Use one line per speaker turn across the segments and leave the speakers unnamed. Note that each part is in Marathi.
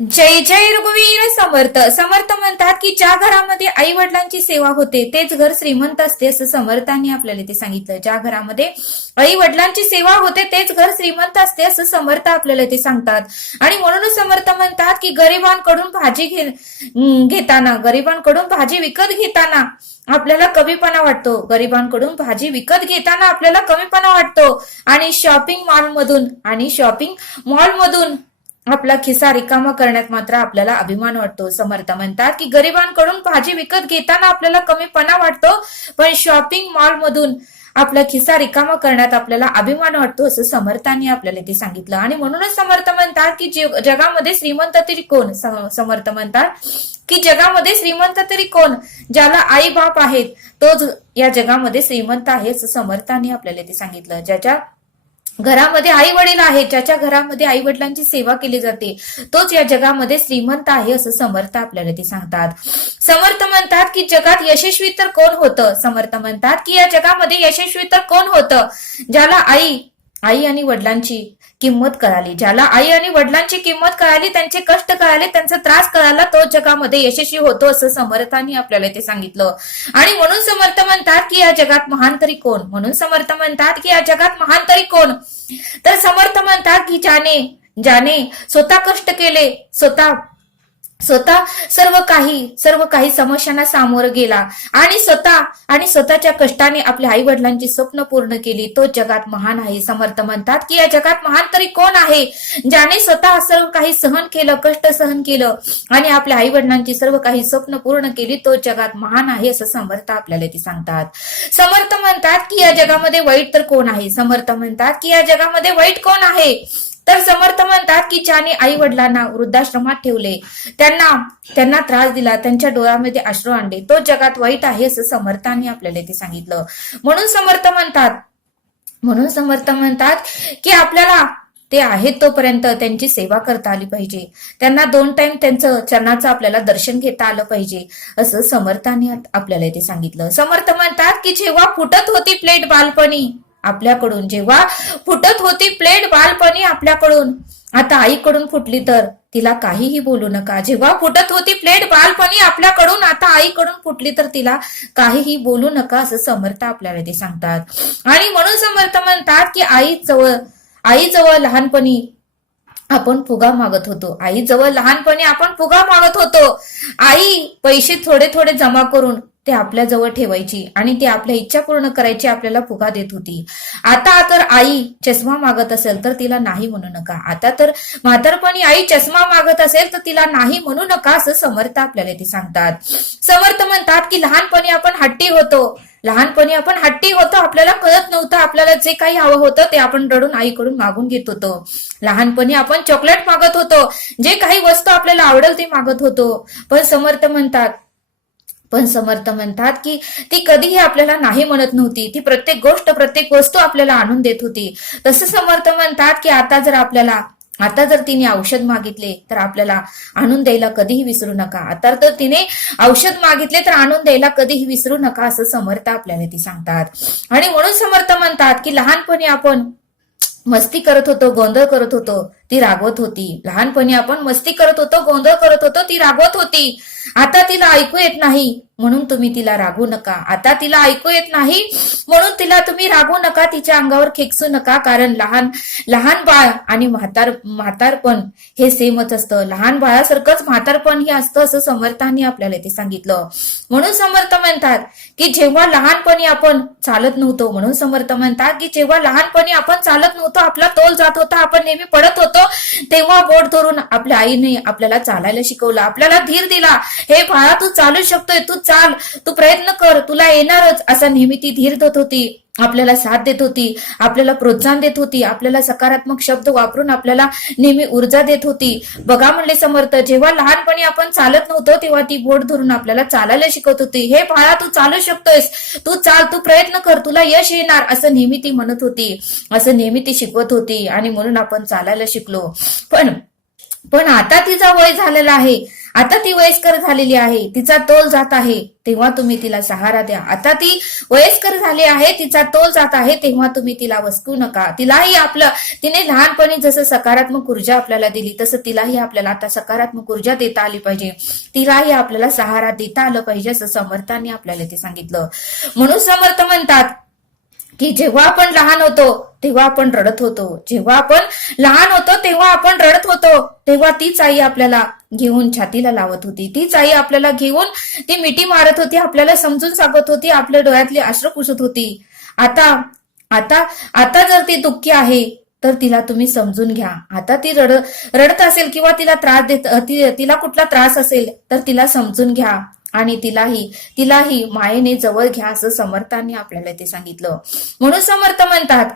जय जय रघुवीर समर्थ. समर्थ म्हणतात की ज्या घरामध्ये आई वडिलांची सेवा होते तेच घर श्रीमंत असते असं समर्थांनी आपल्याला ते सांगितलं. ज्या घरामध्ये आई वडिलांची सेवा होते तेच घर श्रीमंत असते असं समर्थ आपल्याला ते सांगतात. आणि म्हणूनच समर्थ म्हणतात की गरिबांकडून भाजी घे घेताना गरिबांकडून भाजी विकत घेताना आपल्याला कमीपणा वाटतो. गरिबांकडून भाजी विकत घेताना आपल्याला कमीपणा वाटतो. आणि शॉपिंग मॉल मधून आणि शॉपिंग मॉल मधून आपला खिसा रिकामा करण्यात मात्र आपल्याला अभिमान वाटतो. समर्थ म्हणतात की गरिबांकडून भाजी विकत घेताना आपल्याला कमीपणा वाटतो पण शॉपिंग मॉल मधून आपला खिसा रिकामा करण्यात आपल्याला अभिमान वाटतो असं समर्थांनी आपल्याला ते सांगितलं. आणि म्हणूनच समर्थ म्हणतात की जगामध्ये श्रीमंत तरी कोण? समर्थ म्हणतात की जगामध्ये श्रीमंत तरी कोण? ज्याला आई बाप आहेत तोच या जगामध्ये श्रीमंत आहे असं समर्थांनी आपल्याला ते सांगितलं. ज्याच्या घरामध्ये आई वडील आहेत ज्याच्या घरामध्ये आई वडिलांची सेवा केली जाते तोच या जगामध्ये श्रीमंत आहे असं समर्थ आपल्याला ते सांगतात. समर्थ म्हणतात की जगात यशस्वी तर कोण होतं? समर्थ म्हणतात की या जगामध्ये यशस्वी तर कोण होतं? ज्याला आई आई आणि वडिलांची किंमत कळाली. ज्याला आई आणि वडिलांची किंमत कळाली त्यांचे कष्ट कळाले त्यांचा त्रास कळाला तो जगामध्ये यशस्वी होतो असं समर्थांनी आपल्याला ते सांगितलं. आणि म्हणून समर्थ म्हणतात की या जगात महान तरी कोण? म्हणून समर्थ म्हणतात की या जगात महान तरी कोण? तर समर्थ म्हणतात की ज्याने ज्याने स्वतः कष्ट केले स्वतः स्वतः सर्व काही सर्व काही समस्यांना सामोरं गेला. आणि स्वतः आणि स्वतःच्या कष्टाने आपल्या आई वडिलांची स्वप्न पूर्ण केली. तो जगात महान आहे समर्थ म्हणतात की या जगात महान तरी कोण आहे? ज्याने स्वतः सर्व काही सहन केलं कष्ट सहन केलं आणि आपल्या आई वडिलांची सर्व काही स्वप्न पूर्ण केली तो जगात महान आहे असं समर्थ आपल्याला ते सांगतात. समर्थ म्हणतात की या जगामध्ये वाईट तर कोण आहे? समर्थ म्हणतात की या जगामध्ये वाईट कोण आहे? तर समर्थ म्हणतात की ज्याने आई वडिलांना वृद्धाश्रमात ठेवले त्यांना त्यांना त्रास दिला त्यांच्या डोळ्यामध्ये आश्रू आणले तो जगात वाईट आहे असं समर्थांनी आपल्याला ते सांगितलं. म्हणून समर्थ म्हणतात म्हणून समर्थ म्हणतात की आपल्याला ते आहेत तोपर्यंत त्यांची सेवा करता आली पाहिजे. त्यांना दोन टाइम त्यांचं चरणाचं आपल्याला दर्शन घेता आलं पाहिजे असं समर्थाने आपल्याला ते सांगितलं. समर्थ म्हणतात की जेव्हा फुटत होती प्लेट बालपणी आपल्याकडून. जेव्हा फुटत होती प्लेट बालपणी आपल्याकडून. आता आईकडून फुटली तर तिला काहीही बोलू नका. जेव्हा फुटत होती प्लेट बालपणी आपल्याकडून आता आईकडून फुटली तर तिला काहीही बोलू नका असं समर्थ आपल्याला ते सांगतात. आणि म्हणून समर्थ म्हणतात की आई जवळ आई जवळ लहानपणी आपण फुगा मागत होतो. आई जवळ लहानपणी आपण फुगा मागत होतो. आई पैसे थोडे थोडे जमा करून ते आपल्या जवळ ठेवायची आणि ती आपल्या इच्छा पूर्ण करायची आपल्याला फुगा देत होती. आता तर आई चष्मा मागत असेल तर तिला नाही म्हणू नका. आता तर म्हातारपणी आई चष्मा मागत असेल तर तिला नाही म्हणू नका असं समर्थ आपल्याला ते सांगतात. समर्थ म्हणतात की लहानपणी आपण हट्टी होतो. लहानपणी आपण हट्टी होतो आपल्याला कळत नव्हतं. आपल्याला जे काही हवं होतं ते आपण रडून आईकडून मागून घेत होतो. लहानपणी आपण चॉकलेट मागत होतो. जे काही वस्तू आपल्याला आवडेल ते मागत होतो. पण समर्थ म्हणतात पण समर्थ म्हणतात की ती कधीही आपल्याला नाही म्हणत नव्हती. ती प्रत्येक गोष्ट प्रत्येक वस्तू आपल्याला आणून देत होती. तसे समर्थ म्हणतात की आता जर आपल्याला आता जर तिने औषध मागितले तर आपल्याला आणून द्यायला कधीही विसरू नका. आता तर तिने औषध मागितले तर आणून द्यायला कधीही विसरू नका असं समर्थ आपल्याला ती सांगतात. आणि म्हणून समर्थ म्हणतात की लहानपणी आपण मस्ती करत होतो गोंधळ करत होतो. ती रागवत होती. लहानपणी आपण मस्ती करत होतो गोंधळ करत होतो ती रागवत होती. आता तिला ऐकू येत नाही म्हणून तुम्ही तिला रागू नका. आता तिला ऐकू येत नाही म्हणून तिला तुम्ही रागू नका तिच्या अंगावर खेकसू नका कारण लहान लहान बाळ आणि म्हातार म्हातारपण हे सेमच असतं. लहान बाळासारखंच म्हातारपण हे असतं असं समर्थांनी आपल्याला ते सांगितलं. म्हणून समर्थ म्हणतात की जेव्हा लहानपणी आपण चालत नव्हतो म्हणून समर्थ म्हणतात की जेव्हा लहानपणी आपण चालत नव्हतो आपला तोल जात होता आपण नेहमी पडत होतो तेव्हा बोट धरून आपल्या आईने आपल्याला चालायला शिकवलं. आपल्याला धीर दिला. हे बाळा तू चालू शकतोय. तू चाल. तू प्रयत्न कर. तुला येणारच. असा नेहमी ती धीर देत होती. आपल्याला साथ देत होती आपल्याला प्रोत्साहन देत होती आपल्याला सकारात्मक शब्द वापरून आपल्याला नेहमी ऊर्जा देत होती. बघा म्हणले समर्थ जेव्हा लहानपणी आपण चालत नव्हतो तेव्हा ती बोट धरून आपल्याला चालायला शिकत होती. हे बाळा तू चालू शकतोयस. तू चाल तू प्रयत्न कर तुला यश येणार असं नेहमी ती म्हणत होती. असं नेहमी ती शिकवत होती आणि म्हणून आपण चालायला शिकलो. पण पण आता तिचा वय झालेला आहे. आता ती वयस्कर झालेली आहे तिचा तोल जात आहे तेव्हा तुम्ही तिला सहारा द्या. आता ती वयस्कर झाली आहे तिचा तोल जात आहे तेव्हा तुम्ही तिला वसकू नका. तिलाही आपलं तिने लहानपणी जसं सकारात्मक ऊर्जा आपल्याला दिली तसं तिलाही आपल्याला आता सकारात्मक ऊर्जा देता आली पाहिजे. तिलाही आपल्याला सहारा देता आलं पाहिजे असं समर्थांनी आपल्याला ते सांगितलं. म्हणून समर्थ म्हणतात की जेव्हा आपण लहान होतो तेव्हा आपण रडत होतो. जेव्हा आपण लहान होतो तेव्हा आपण रडत होतो. तेव्हा तीच आई आपल्याला घेऊन छातीला लावत होती. तीच आई आपल्याला घेऊन ती मिठी मारत होती आपल्याला समजून सांगत होती आपल्या डोळ्यातली अश्र पुसत होती. आता आता आता जर ती दुःखी आहे तर तिला तुम्ही समजून घ्या. आता ती रड रडत असेल किंवा तिला त्रास देत ती- तिला कुठला त्रास असेल तर तिला समजून घ्या. आणि तिलाही तिलाही मायेने जवळ घ्या असं समर्थांनी आपल्याला ते सांगितलं. म्हणून समर्थ म्हणतात.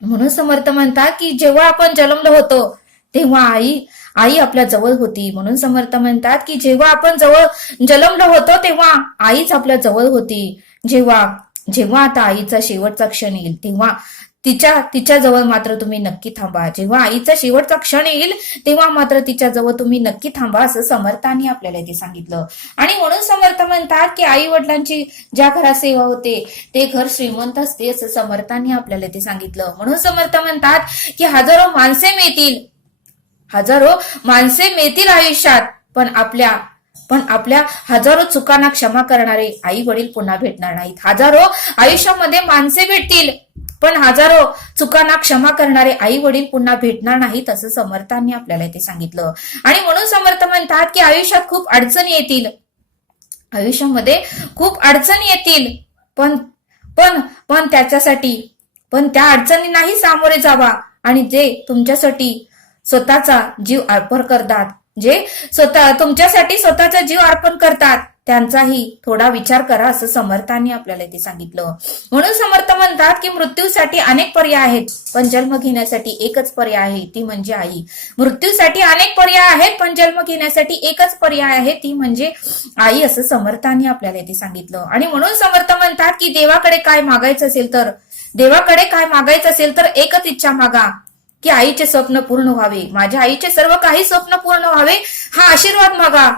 म्हणून समर्थ म्हणतात की जेव्हा आपण जन्मलो होतो तेव्हा आई आई आपल्या जवळ होती. म्हणून समर्थ म्हणतात की जेव्हा आपण जवळ जन्मलो होतो तेव्हा आईच आपल्या जवळ होती. जेव्हा जेव्हा आता आईचा शेवटचा क्षण येईल तेव्हा तिच्या तिच्या जवळ मात्र तुम्ही नक्की थांबा. जेव्हा आईचा शेवटचा क्षण येईल तेव्हा मात्र तिच्या जवळ तुम्ही नक्की थांबा असं समर्थांनी आपल्याला ते सांगितलं. आणि म्हणून समर्थ म्हणतात की आई वडिलांची ज्या घरात सेवा होते ते घर श्रीमंत असते असं समर्थांनी आपल्याला ते सांगितलं. म्हणून समर्थ म्हणतात की हजारो माणसे मिळतील. हजारो माणसे मिळतील आयुष्यात पण आपल्या पण आपल्या हजारो चुकांना क्षमा करणारे आई वडील पुन्हा भेटणार नाहीत. हजारो आयुष्यामध्ये माणसे भेटतील. पण हजारो चुकांना क्षमा करणारे आई वडील पुन्हा भेटणार नाहीत असं समर्थांनी आपल्याला ते सांगितलं. आणि म्हणून समर्थ म्हणतात की आयुष्यात खूप अडचणी येतील. आयुष्यामध्ये खूप अडचणी येतील. पण पण पण त्याच्यासाठी पण त्या अडचणींनाही सामोरे जावा. आणि जे तुमच्यासाठी स्वतःचा जीव अर्पण करतात जे स्वतः तुमच्यासाठी स्वतःचा जीव अर्पण करतात त्यांचाही थोडा विचार करा असं समर्थांनी आपल्याला ते सांगितलं. म्हणून समर्थ म्हणतात की मृत्यूसाठी अनेक पर्याय आहेत पण जन्म घेण्यासाठी एकच पर्याय आहे ती म्हणजे आई. मृत्यूसाठी अनेक पर्याय आहेत पण जन्म घेण्यासाठी एकच पर्याय आहे ती म्हणजे आई असं समर्थांनी आपल्याला ते सांगितलं. आणि म्हणून समर्थ म्हणतात की देवाकडे काय मागायचं असेल तर देवाकडे काय मागायचं असेल तर एकच इच्छा मागा. की आईचे स्वप्न पूर्ण व्हावे. माझ्या आईचे सर्व काही स्वप्न पूर्ण व्हावे हा आशीर्वाद मागा.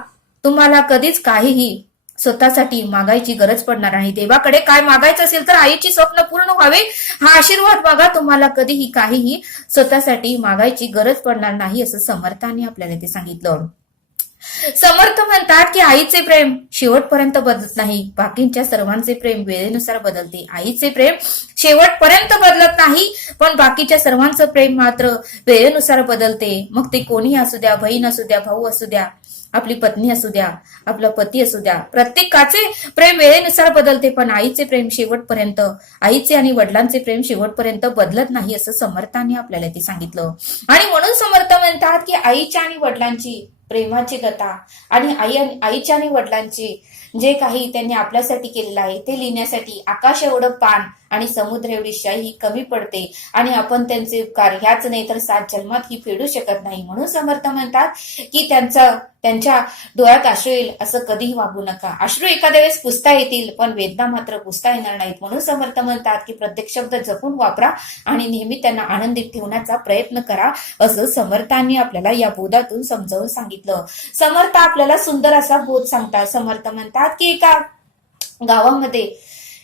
तुम्हाला कधीच काहीही स्वतःसाठी मागायची गरज पडणार नाही. देवाकडे काय मागायचं असेल तर आईची स्वप्न पूर्ण व्हावे हा आशीर्वाद मागा. तुम्हाला कधीही काहीही स्वतःसाठी मागायची गरज पडणार नाही असं समर्थाने आपल्याला ते सांगितलं. समर्थ म्हणतात की आईचे प्रेम शेवटपर्यंत बदलत नाही. बाकींच्या सर्वांचे प्रेम वेळेनुसार बदलते. आईचे प्रेम शेवटपर्यंत बदलत नाही पण बाकीच्या सर्वांचं प्रेम मात्र वेळेनुसार बदलते. मग ते कोणी असू द्या बहीण असू द्या भाऊ असू द्या आपली पत्नी असू द्या आपला पती असू द्या प्रत्येकाचे प्रेम वेळेनुसार बदलते पण आईचे प्रेम शेवटपर्यंत आईचे आणि वडिलांचे प्रेम शेवटपर्यंत बदलत नाही असं समर्थाने आपल्याला ते सांगितलं. आणि म्हणून समर्थ म्हणतात की आईच्या आणि वडिलांची प्रेमाची कथा आणि आई आईच्या आणि वडिलांची जे काही त्यांनी आपल्यासाठी केलेलं आहे ते लिहिण्यासाठी आकाश एवढं पान आणि समुद्र एवढी शाही कमी पडते आणि आपण त्यांचे उपकार ह्याच नाही तर सात जन्मात ही फेडू शकत नाही. म्हणून समर्थ म्हणतात की त्यांचा त्यांच्या डोळ्यात अश्रू येईल असं कधीही वागू नका. अश्रू एखाद्या वेळेस पुसता येतील पण वेदना मात्र पुसता येणार नाहीत. म्हणून समर्थ म्हणतात की प्रत्येक शब्द जपून वापरा आणि नेहमी त्यांना आनंदित ठेवण्याचा प्रयत्न करा असं समर्थांनी आपल्याला या बोधातून समजावून सांगितलं. समर्थ आपल्याला सुंदर असा बोध सांगतात. समर्थ म्हणतात की एका गावामध्ये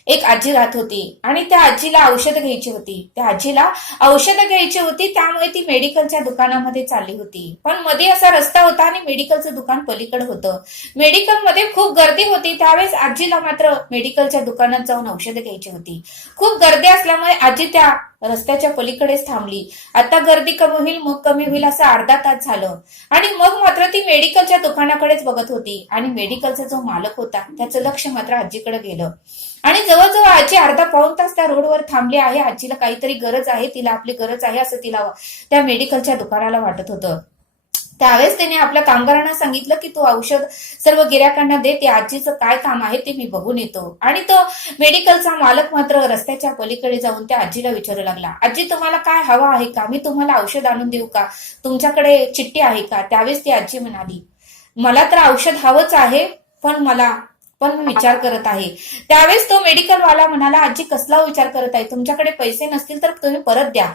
एक आजी राहत होती आणि त्या आजीला औषध घ्यायची होती. त्या आजीला औषध घ्यायची होती त्यामुळे ती मेडिकलच्या दुकानामध्ये चालली होती. पण मध्ये असा रस्ता होता आणि मेडिकलचं दुकान पलीकडे होतं. मेडिकलमध्ये खूप गर्दी होती त्यावेळेस आजीला मात्र मेडिकलच्या दुकानात जाऊन औषधं घ्यायची होती. खूप गर्दी असल्यामुळे आजी त्या रस्त्याच्या पलीकडेच थांबली. आता गर्दी कमी होईल मग कमी होईल असं अर्धा तास झालं. आणि मग मात्र ती मेडिकलच्या दुकानाकडेच बघत होती आणि मेडिकलचा जो मालक होता त्याचं लक्ष मात्र आजीकडे गेलं. आणि जवळजवळ आजी अर्धा पाऊण तास त्या रोडवर थांबली आहे. आजीला काहीतरी गरज आहे तिला आपली गरज आहे असं तिला त्या मेडिकलच्या दुकानाला वाटत होतं. त्यावेळेस त्याने आपल्या कामगारांना सांगितलं की तू औषध सर्व गिऱ्हाईकांना दे ते आजीचं काय काम आहे ते मी बघून येतो. आणि तो मेडिकलचा मालक मात्र रस्त्याच्या पलीकडे जाऊन त्या आजीला विचारू लागला. आजी तुम्हाला काय हवं आहे का? मी तुम्हाला औषध आणून देऊ का? तुमच्याकडे चिठ्ठी आहे का? त्यावेळेस ती आजी म्हणाली मला तर औषध हवंच आहे पण मला पण मी विचार करत आहे. त्यावेळेस तो मेडिकलवाला म्हणाला आजी कसला विचार करत आहे? तुमच्याकडे पैसे नसतील तर तुम्ही परत द्या.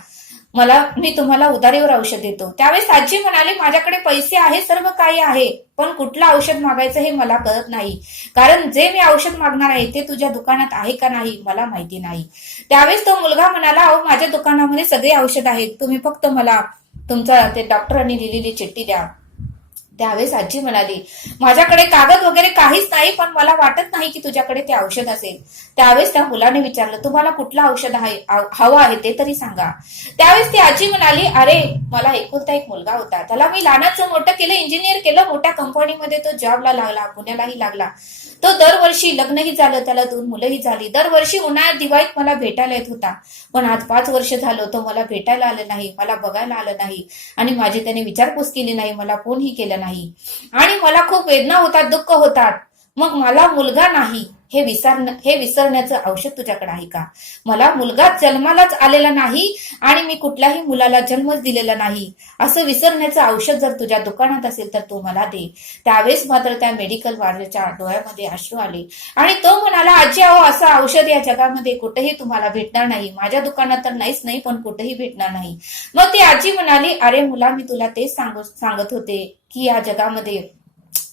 मला मी तुम्हाला उधारीवर औषध देतो. त्यावेळेस आजी म्हणाली माझ्याकडे पैसे आहे सर्व काही आहे पण कुठलं औषध मागायचं हे मला कळत नाही. कारण जे मी औषध मागणार आहे ते तुझ्या दुकानात आहे का नाही मला माहिती नाही. त्यावेळेस तो मुलगा म्हणाला अहो माझ्या दुकानामध्ये सगळे औषध आहेत. तुम्ही फक्त मला तुमचा ते डॉक्टरांनी लिहिलेली चिठ्ठी द्या. त्यावेळेस आजी म्हणाली माझ्याकडे कागद वगैरे काहीच नाही पण मला वाटत नाही की तुझ्याकडे ते औषध असेल. त्यावेळेस त्या मुलाने विचारलं तुम्हाला कुठलं औषध आहे? हवं आहे ते तरी सांगा. त्यावेळेस ती आजी म्हणाली अरे मला एकुलता एक मुलगा होता. त्याला मी लहानाचं मोठं केलं इंजिनियर केलं मोठ्या कंपनीमध्ये तो जॉबला लागला पुण्यालाही लागला. तो दरवर्षी लग्नही झालं त्याला दोन मुलंही झाली. दरवर्षी उन्हाळ्यात दिवाळीत मला भेटायला येत होता. पण आज पाच वर्ष झालं तो मला भेटायला आलं नाही मला बघायला आलं नाही. आणि माझी त्याने विचारपूस केली नाही मला फोनही केला नाही. आणि मला खूप वेदना होतात दुःख होतात. मग मला मुलगा नाही. हे विसरण हे विसरण्याचं औषध तुझ्याकडे आहे का? मला मुलगा जन्मालाच आलेला नाही आणि मी कुठल्याही मुलाला जन्मच दिलेला नाही. असं विसरण्याचं औषध जर तुझ्या दुकानात असेल तर तू मला दे. त्यावेळेस मात्र त्या मेडिकल वाल्याच्या डोळ्यामध्ये अश्रू आले. आणि तो म्हणाला आजी अहो असं औषध या जगामध्ये कुठेही तुम्हाला भेटणार नाही. माझ्या दुकानात तर नाहीच नाही पण कुठेही भेटणार नाही. मग ती आजी म्हणाली अरे मुला मी तुला तेच सांगू सांगत होते की या जगामध्ये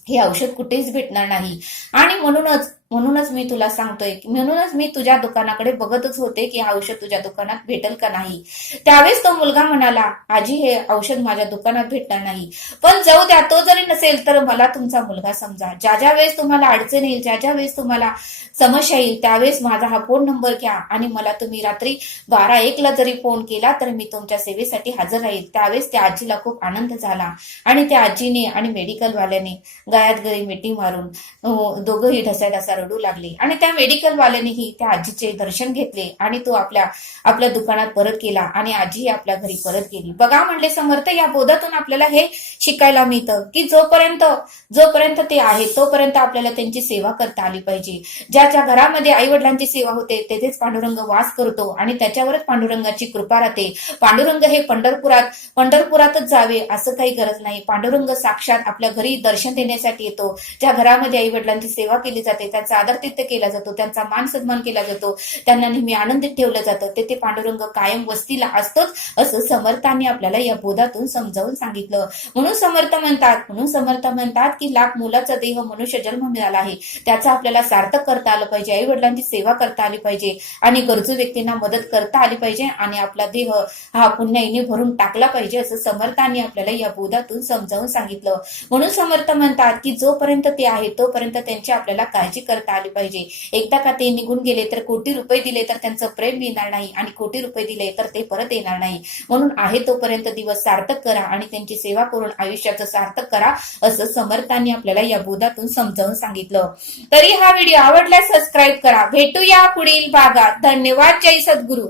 हे औषध कुठेच भेटणार नाही. आणि म्हणूनच म्हणूनच मी तुला सांगतोय म्हणूनच मी तुझ्या दुकानाकडे बघतच होते की हे औषध तुझ्या दुकानात भेटेल का नाही. त्यावेळेस तो मुलगा म्हणाला आजी हे औषध माझ्या दुकानात भेटणार नाही. पण जाऊ द्या तो जरी नसेल तर मला तुमचा मुलगा समजा. ज्या ज्या वेळेस तुम्हाला अडचण येईल ज्या ज्या वेळेस तुम्हाला समस्या येईल त्यावेळेस माझा हा फोन नंबर घ्या आणि मला तुम्ही रात्री बारा एकला जरी फोन केला तर मी तुमच्या सेवेसाठी हजर राहील. त्यावेळेस त्या आजीला खूप आनंद झाला आणि त्या आजीने आणि मेडिकलवाल्याने गळ्यात गळी मिठी मारून दोघंही ढसा ढसा रडू लागले. आणि त्या मेडिकलवाल्यानेही त्या आजीचे दर्शन घेतले आणि तो आपल्या आपल्या दुकानात परत गेला आणि आजी आपल्या घरी परत गेली. बघा म्हणले समर्थ या बोधातून आपल्याला हे शिकायला मिळतं की जोपर्यंत जोपर्यंत ते आहे तोपर्यंत आपल्याला त्यांची सेवा करता आली पाहिजे. ज्या ज्या घरामध्ये आई वडिलांची सेवा होते तेथेच पांडुरंग वास करतो आणि त्याच्यावरच पांडुरंगाची कृपा राहते. पांडुरंग हे पंढरपुरात पंढरपुरातच जावे असं काही गरज नाही. पांडुरंग साक्षात आपल्या घरी दर्शन देण्यासाठी येतो. ज्या घरामध्ये आई वडिलांची सेवा केली जाते त्या त्यांचा आदरतित्य केला जातो त्यांचा मान सन्मान केला जातो त्यांना नेहमी आनंदित ठेवलं जातं. तेथे पांडुरंग कायम वस्तीला असतोच असं समर्थांनी आपल्याला या बोधातून समजावून सांगितलं. म्हणून समर्थ म्हणतात म्हणून समर्थ म्हणतात की लाख मुलाचा देह मनुष्य जन्म मिळाला आहे. त्याचा आपल्याला सार्थक करता आलं पाहिजे आई वडिलांची सेवा करता आली पाहिजे आणि गरजू व्यक्तींना मदत करता आली पाहिजे आणि आपला देह हा पुण्याईने भरून टाकला पाहिजे असं समर्थांनी आपल्याला या बोधातून समजावून सांगितलं. म्हणून समर्थ म्हणतात की जोपर्यंत ते आहे तोपर्यंत त्यांची आपल्याला काळजी करता आली पाहिजे. एकदा का ते निघून गेले तर कोटी रुपये दिले तर त्यांचं प्रेम मिळणार नाही आणि कोटी रुपये दिले तर ते परत येणार नाही. म्हणून आहे तोपर्यंत दिवस सार्थक करा आणि त्यांची सेवा करून आयुष्याचं सार्थक करा असं समर्थांनी आपल्याला या बोधातून समजावून सांगितलं. तरी हा व्हिडिओ आवडल्यास सबस्क्राईब करा. भेटूया पुढील भागात. धन्यवाद. जय सद्गुरू.